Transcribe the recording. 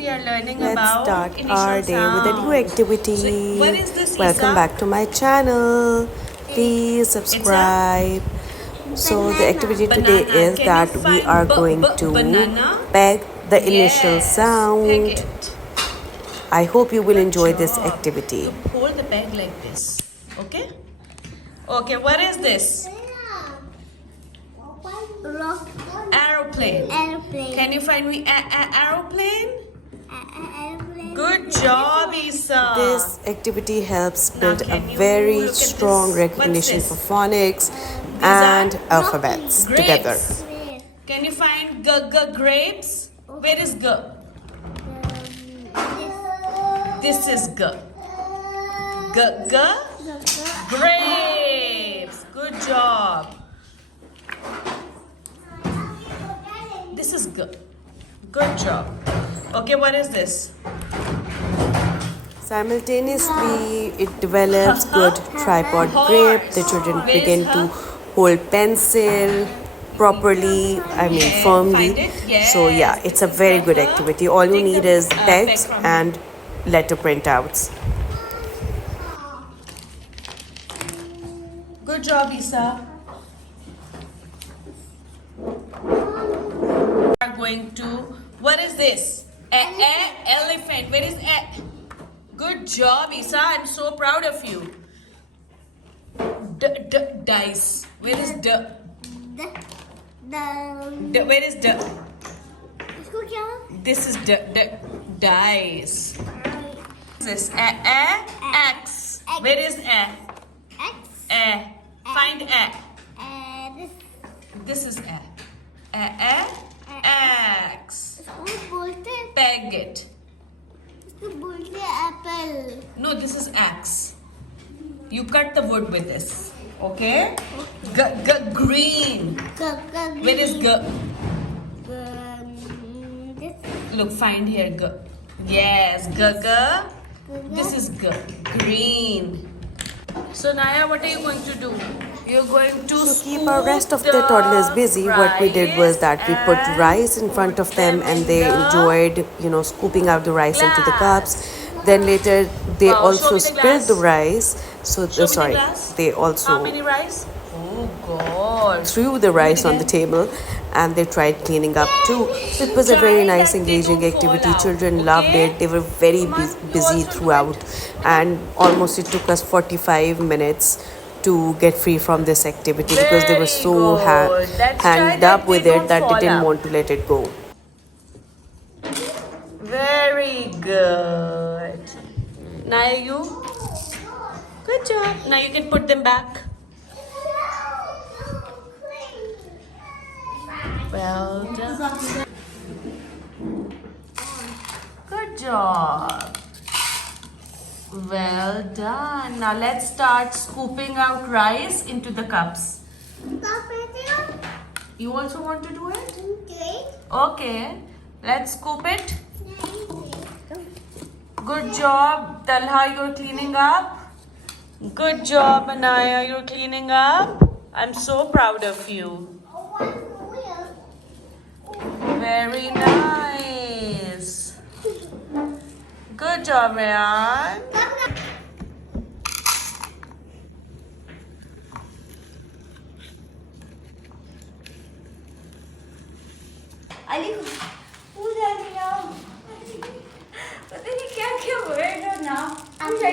we are learning Let's about start initial our day with a new sounds. activity. So, what is this, Welcome Isa? back to my channel. Please subscribe. So the activity today Banana. is Can that you we find are going to banana? peg the initial Yes. Peg sound. it. I hope you will Good enjoy this job. activity. You hold the peg like this. Okay? Okay, what is this? Aeroplane. Aeroplane. Can you find me aeroplane? Aeroplane. Good job, Isa. This activity helps Now build a can you very look at strong this? recognition What's for this? phonics These and are alphabets together. grapes. Can you find grapes? Where is g? This is g. Grapes. Good job. This is g. Good job. Okay, what is this? Simultaneously, it develops good tripod grip. The children Where is begin to hold pencil properly, Okay, firmly. find it? Yes. So yeah, it's a very good activity. All you Take need the, is peg pegs from and letter printouts. Good job, Isa. We are going to, what is this? Elephant. Where is a? Good job, Isa. I'm so proud of you. Dice. Where is d? Where is d? इसको क्या? This is dice. This X. Where is a? X. A. Find a. This This is a. X. इसको बोलते हैं Peg it. इसको बोलते हैं apple. No, this is axe. You cut the wood with this. Okay? Green. Where is g? This Look, find here g. Yes, g. This is g. Green. So Naya, what are you going to do? You're going to To keep our rest of the toddlers busy, what we did was that we put rice in front of them and they enjoyed, scooping out the rice into the cups. Then later they Wow, show also me the spilled the glass. rice. So, Show me the sorry, glass. they How also many rice? Oh God. threw the rice on the table and they tried cleaning up too. So it was a very nice, engaging activity. Children loved it. They were very busy throughout, and almost it took us 45 minutes to get free from this activity because they were so Very good. Let's try hanged that up with they it don't that they fall didn't out. want to let it go. Very good. Naya, you? Good job. Now you can put them back. Well done. Good job. Well done. Now let's start scooping out rice into the cups. You also want to do it? Okay. Let's scoop it. Good job, Talha, you're cleaning up. Good job, Anaya, you're cleaning up. I'm so proud of you. Very nice. Good job, Rayan. Ali पूजा लिया पता नहीं क्या क्या word हो ना पूजा